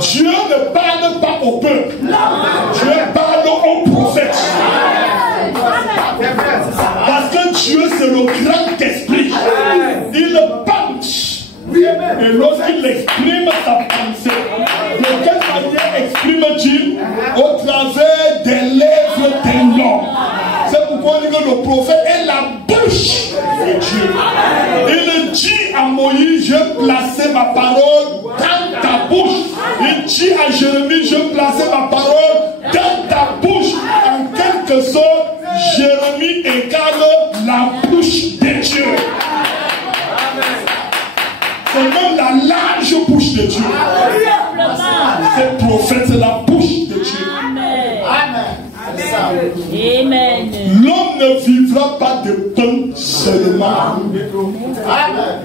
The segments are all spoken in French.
Dieu ne parle pas au peuple. Dieu parle au prophète. Parce que Dieu, c'est le grand esprit. Il punch. Et lorsqu'il exprime sa pensée, de quelle manière exprime-t-il? Au travers des lèvres d'un homme. C'est pourquoi on dit que le prophète est la bouche de Dieu. Il dit à Moïse, je plaçais ma parole dans ta bouche. Il dit à Jérémie, je plaçais ma parole dans ta bouche. En quelque sorte, Jérémie égale la bouche de Dieu. C'est même la large bouche de Dieu. Ce prophète, c'est la bouche de Dieu. Amen. L'homme ne vivra pas de pain seulement,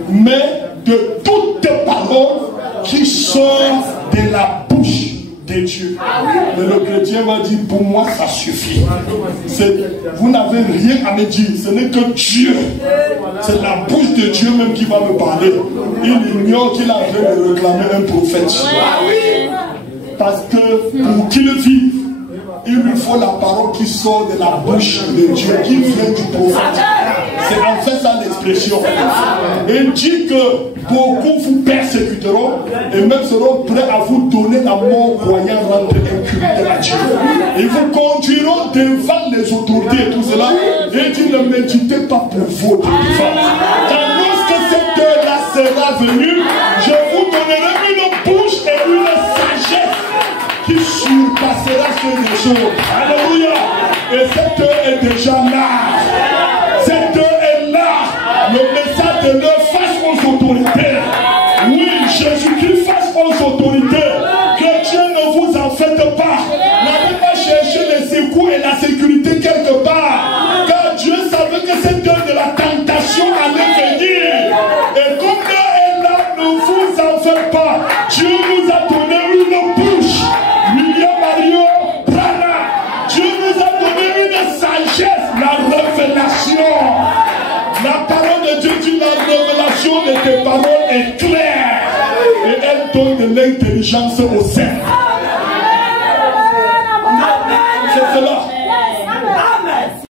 mais de toutes paroles qui sortent de la bouche de Dieu. Mais le chrétien va dire, pour moi ça suffit. Vous n'avez rien à me dire, ce n'est que Dieu. C'est la bouche de Dieu même qui va me parler. Il ignore qu'il a besoin de réclamer un prophète. Parce que pour qu'il vive, il lui faut la parole qui sort de la bouche de Dieu, qui vient du prophète. C'est en fait ça l'expression. Il dit que beaucoup vous persécuteront et même seront prêts à vous donner la mort croyant rendre inculte à Dieu. Ils vous conduiront devant les autorités et tout cela. Et dit ne méditez pas pour votre défense. Car lorsque cette heure-là sera venue, je vous donnerai une bouche et une sagesse qui surpassera ces choses. Alléluia. Et cette heure est déjà là. Cette heure est là. Le message de l'heure face aux autorités. Oui, Jésus-Christ face aux autorités. Chrétiens, ne vous en faites pas. N'allez pas chercher les secours et la sécurité quelque part. Car Dieu savait que cette heure de la tentation allait venir. Et comme l'heure est là, ne vous en faites pas. Dieu nous a donné une bouche. Dieu nous a donné une sagesse, la révélation. La parole de Dieu dit la révélation de tes paroles est claire et elle donne de l'intelligence au sein.